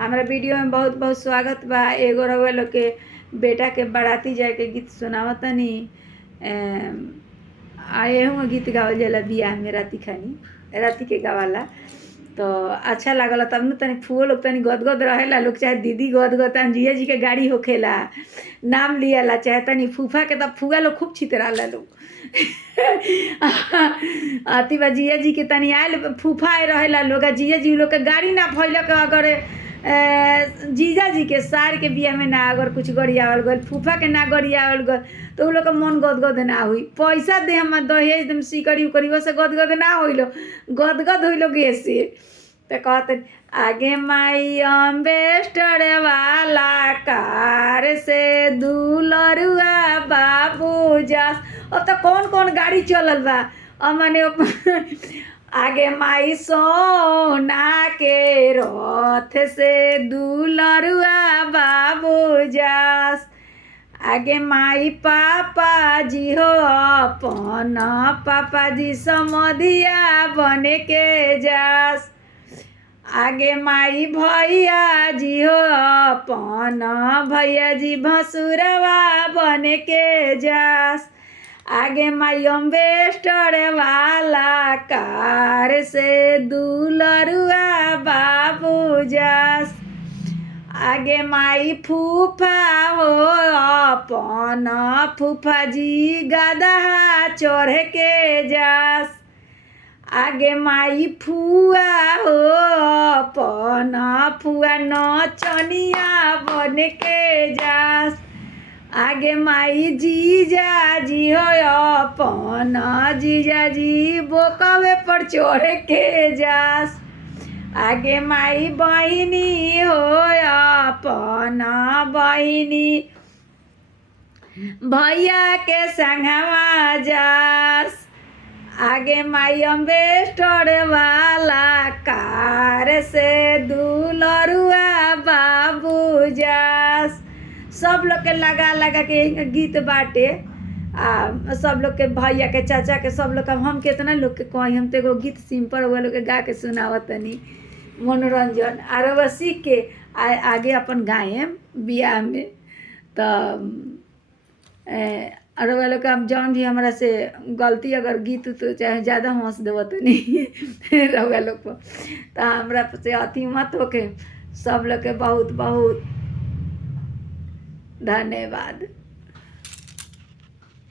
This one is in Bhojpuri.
हमारा वीडियो में बहुत बहुत स्वागत बा। एगो रउआ लोग के बेटा के बाराती जाए के गीत सुनावत तनी। आए हूँ गीत गावल जाला बियाह में राती खानी राती के गावाला तो अच्छा लागल। तब न तनी फुओ लोग तनी गदगद रहेला लोग, चाहे दीदी गदगद जिया जी के गाड़ी होखेला नाम लियाला, चाहे तनी फूफा के तब फुआ लोग खूब छितराला लोग अति बा जिया जी के तनी आयल फूफा आए रहेला लोग, जिया जी लोग के गाड़ी ना फैलक। अगर जीजा जी के सार के बियाह में ना अगर कुछ गरियावल गल, फूफा के ना गरियावल गल, तो उ लोग का मन गदगद ना हुई। पैसा दे हम दहेज दम सिकड़ी उकड़ी वो से गदगद ना होइलो, गदगद होइलो गेसे। तो कहते आगे माई अम्बेस्टर वाला कार से दुलरुआ बाबू जास। अब तो कौन कौन गाड़ी चलल बा माने आगे माई सोना के रथ से दुलरुआ बाबू जास। आगे माई पापा जी हो अपन पापा जी समधिया बने के जास। आगे माई भैया जी हो अपन भैया जी भसुरवा बने के जास। आगे माई अम्बेस्टर वाला कार से दुलरुआ बाबू जास। आगे माई फूफा हो अपन फूफा जी गदहा चढ़ के जास। आगे माई फुआ हो अपन फुआ नचनिया बन के जास। आगे माई जीजा जी हो अपन जीजा जी बोकवे पर चढ़ के जास। आगे माई बहिनी हो अपन बहिनी भैया के संगवा जास। आगे माई अम्बेस्टर वाला कार से दुलरुआ बाबू जास। सब लोग के लगा लगा के गीत बाटे। सब लोग के भैया के चाचा के सब लोग हम कितना लोग के कही, हम तो एगो गीत सिंपल हुआ लोग के गा के सुनावत तनी मनोरंजन आरो बस सीख के आगे अपन गाए बियाह में। तो अरे वालों का जौन भी हमारा से गलती अगर गीत तो चाहे ज़्यादा हंस देव तो नहीं रहुआ लोग को, तो हमारा से अति मत होके। सब लोग के बहुत बहुत धन्यवाद।